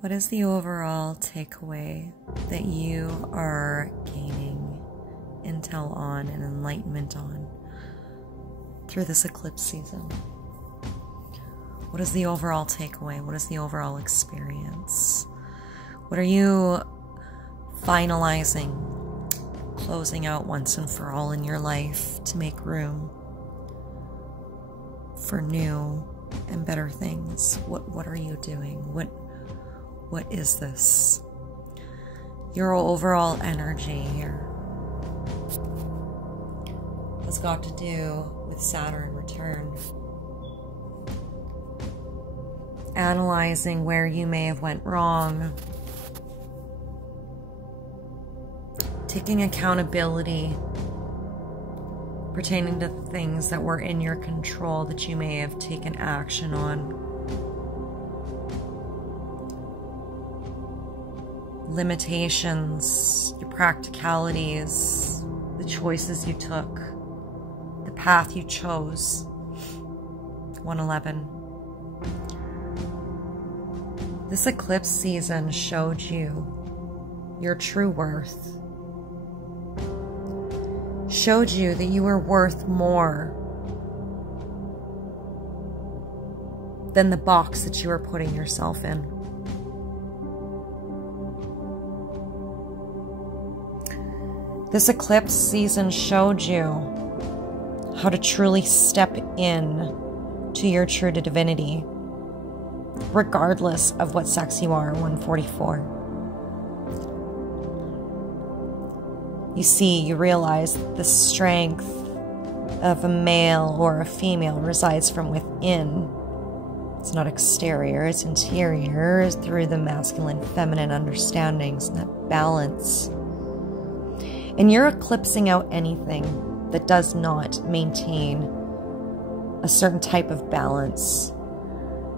What is the overall takeaway that you are gaining intel on and enlightenment on through this eclipse season? What is the overall takeaway? What is the overall experience? What are you finalizing, closing out once and for all in your life to make room for new and better things? What are you doing? What is this? Your overall energy here has got to do with Saturn return. Analyzing where you may have went wrong. Taking accountability pertaining to things that were in your control that you may have taken action on. Limitations, your practicalities, the choices you took, the path you chose. 111. This eclipse season showed you your true worth. Showed you that you were worth more than the box that you were putting yourself in. This eclipse season showed you how to truly step in to your true divinity, regardless of what sex you are. 144. You see, you realize the strength of a male or a female resides from within. It's not exterior, it's interior, it's through the masculine, feminine understandings and that balance. And you're eclipsing out anything that does not maintain a certain type of balance,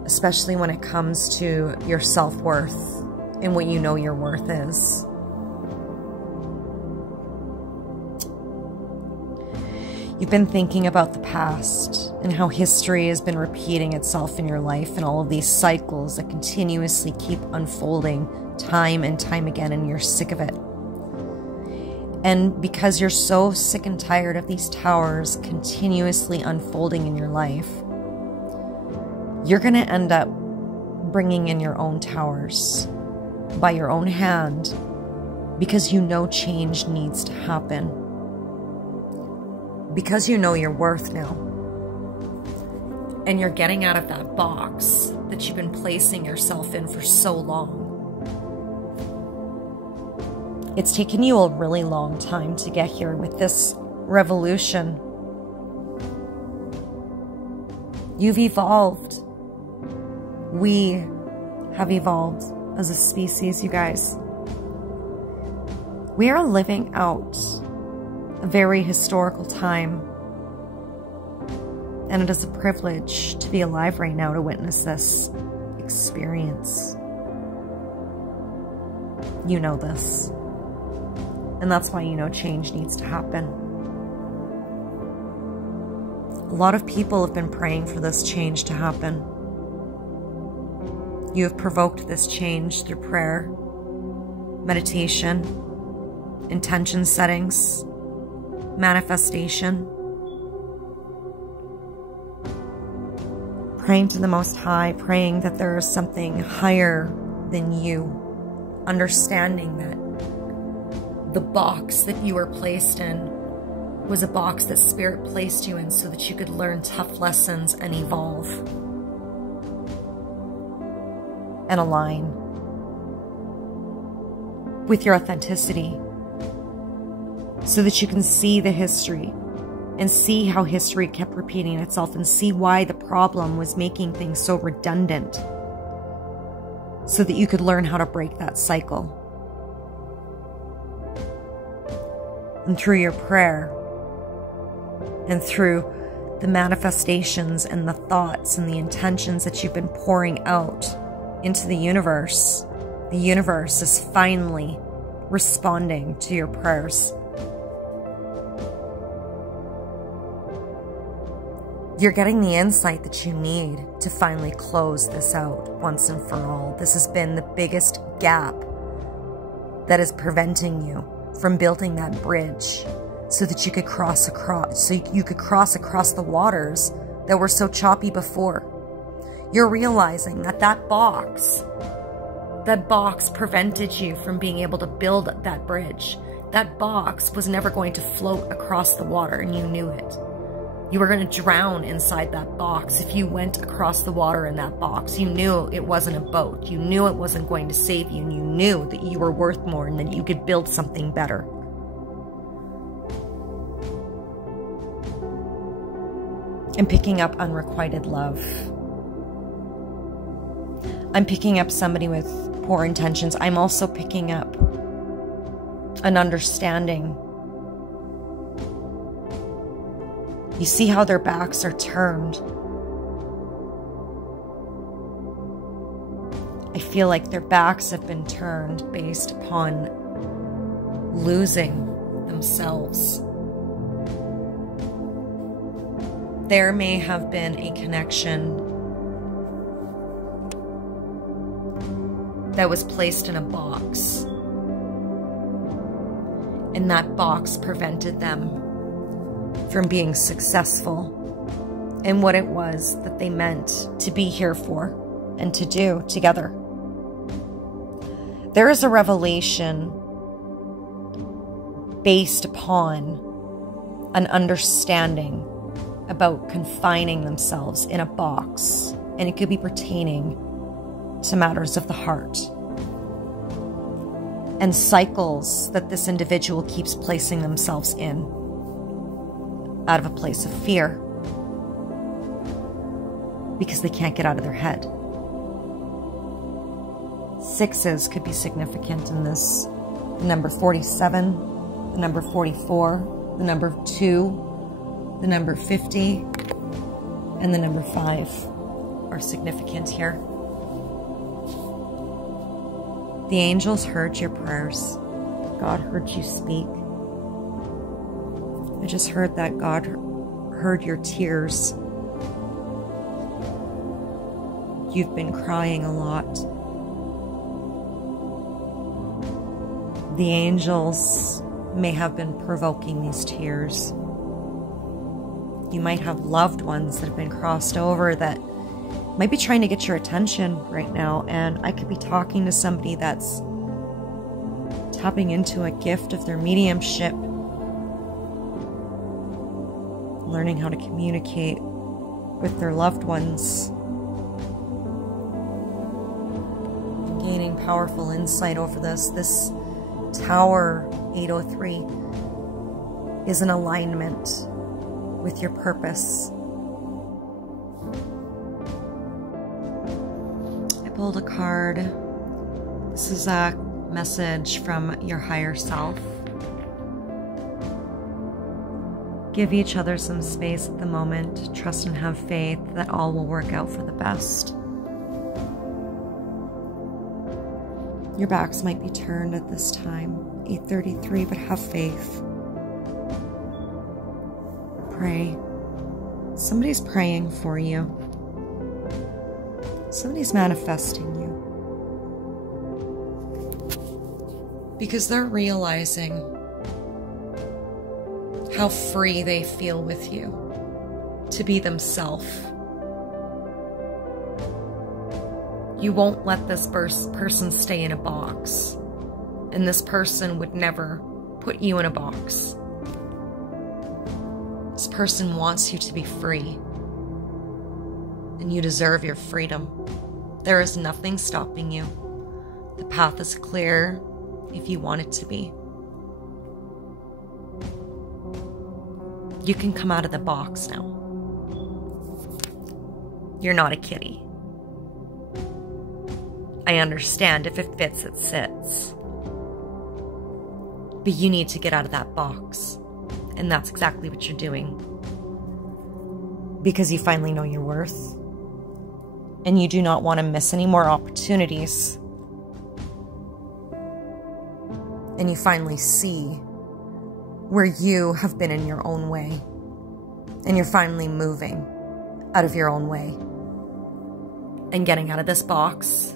especially when it comes to your self-worth and what you know your worth is. You've been thinking about the past and how history has been repeating itself in your life and all of these cycles that continuously keep unfolding time and time again, and you're sick of it. And because you're so sick and tired of these towers continuously unfolding in your life, you're going to end up bringing in your own towers by your own hand, because you know change needs to happen. Because you know your worth now. And you're getting out of that box that you've been placing yourself in for so long. It's taken you a really long time to get here with this revolution. You've evolved. We have evolved as a species, you guys. We are living out a very historical time. And it is a privilege to be alive right now to witness this experience. You know this. And that's why you know change needs to happen. A lot of people have been praying for this change to happen. You have provoked this change through prayer, meditation, intention settings, manifestation, praying to the Most High, praying that there is something higher than you, understanding that the box that you were placed in was a box that Spirit placed you in so that you could learn tough lessons and evolve and align with your authenticity so that you can see the history and see how history kept repeating itself and see why the problem was making things so redundant so that you could learn how to break that cycle. And through your prayer and through the manifestations and the thoughts and the intentions that you've been pouring out into the universe is finally responding to your prayers. You're getting the insight that you need to finally close this out once and for all. This has been the biggest gap that is preventing you from building that bridge so that you could cross across the waters that were so choppy before. You're realizing that that box prevented you from being able to build that bridge. That box was never going to float across the water, and you knew it. You were going to drown inside that box if you went across the water in that box. You knew it wasn't a boat. You knew it wasn't going to save you, and you knew that you were worth more and that you could build something better. I'm picking up unrequited love. I'm picking up somebody with poor intentions. I'm also picking up an understanding. You see how their backs are turned. I feel like their backs have been turned based upon losing themselves. There may have been a connection that was placed in a box, and that box prevented them from being successful in what it was that they meant to be here for and to do together. There is a revelation based upon an understanding about confining themselves in a box, and it could be pertaining to matters of the heart and cycles that this individual keeps placing themselves in out of a place of fear because they can't get out of their head. Sixes could be significant in this. The number 47, the number 44, the number 2, the number 50, and the number 5 are significant here. The angels heard your prayers. God heard you speak. I just heard that God heard your tears. You've been crying a lot. The angels may have been provoking these tears. You might have loved ones that have been crossed over that might be trying to get your attention right now, and I could be talking to somebody that's tapping into a gift of their mediumship, learning how to communicate with their loved ones, gaining powerful insight over this. This Tower 803 is an alignment with your purpose. I pulled a card. This is a message from your higher self. Give each other some space at the moment. Trust and have faith that all will work out for the best. Your backs might be turned at this time, 8:33, but have faith. Pray. Somebody's praying for you. Somebody's manifesting you. Because they're realizing how free they feel with you to be themselves. You won't let this person stay in a box, and this person would never put you in a box. This person wants you to be free, and you deserve your freedom. There is nothing stopping you. The path is clear if you want it to be. You can come out of the box now. You're not a kitty. I understand if it fits, it sits. But you need to get out of that box. And that's exactly what you're doing. Because you finally know your worth. And you do not want to miss any more opportunities. And you finally see where you have been in your own way. And you're finally moving out of your own way and getting out of this box